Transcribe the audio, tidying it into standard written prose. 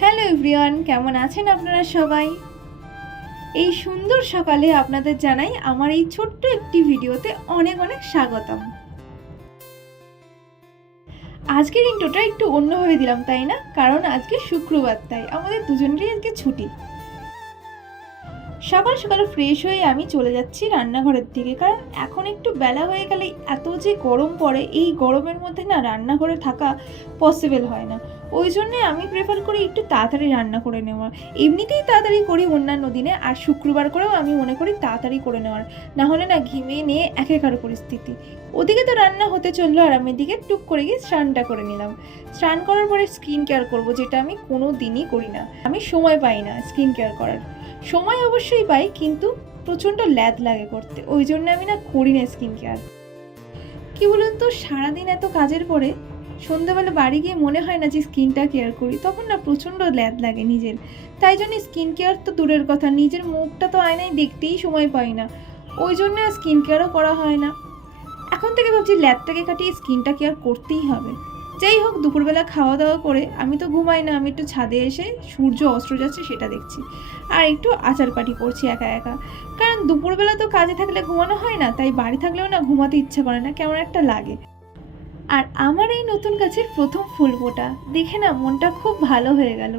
Hello everyone, কেমন আছেন আপনারা সবাই? এই সুন্দর সকালে আপনাদের জানাই আমার এই ছোট্ট একটি ভিডিওতে অনেক অনেক স্বাগতম। আজকের ইন্ট্রোটা একটু অন্যভাবে দিলাম, তাই না? কারণ আজকে শুক্রবার, তাই আমাদের দুজনেরই আজকে ছুটি। সকাল সকাল ফ্রেশ হয়ে আমি চলে যাচ্ছি রান্নাঘরের দিকে, কারণ এখন একটু বেলা হয়ে গেলে এত যে গরম পড়ে, এই গরমের মধ্যে না রান্নাঘরে থাকা পসিবল হয় না। ওই জন্যে আমি প্রেফার করি একটু তাড়াতাড়ি রান্না করে নেওয়ার। এমনিতেই তাড়াতাড়ি করি অন্যান্য দিনে, আর শুক্রবার করেও আমি মনে করি তাড়াতাড়ি করে নেওয়ার, না হলে না ঘিমিয়ে নিয়ে একেকার পরিস্থিতি। ওদিকে তো রান্না হতে চললো আর আমি এদিকে টুক করে গিয়ে স্নানটা করে নিলাম। স্নান করার পরে স্কিন কেয়ার করবো, যেটা আমি কোনো দিনই করি না। আমি সময় পাই না স্কিন কেয়ার করার। সময় অবশ্যই পাই, কিন্তু প্রচণ্ড ল্যাদ লাগে করতে, ওই জন্য আমি না করি না স্কিন কেয়ার। কি বলুন তো, সারাদিন এত কাজের পরে সন্ধ্যাবেলা বাড়ি গিয়ে মনে হয় না যে স্কিনটা কেয়ার করি, তখন না প্রচণ্ড ল্যাদ লাগে নিজের। তাই জন্য স্কিন কেয়ার তো দূরের কথা, নিজের মুখটা তো আয়নায় দেখতেই সময় পাই না, ওই জন্য স্কিন কেয়ারও করা হয় না। এখন থেকে ভাবছি ল্যাদটাকে কাটিয়ে স্কিনটা কেয়ার করতেই হবে। যাই হোক, দুপুরবেলা খাওয়া দাওয়া করে আমি তো ঘুমাই না, আমি একটু ছাদে এসে সূর্য অস্ত যাচ্ছে সেটা দেখছি, আর একটু আচার পাটি করছি একা একা। কারণ দুপুরবেলা তো কাজে থাকলে ঘুমানো হয় না, তাই বাড়ি থাকলেও না ঘুমাতে ইচ্ছা করে না, কেমন একটা লাগে। আর আমার এই নতুন গাছের প্রথম ফুল ফোটা দেখে না মনটা খুব ভালো হয়ে গেল।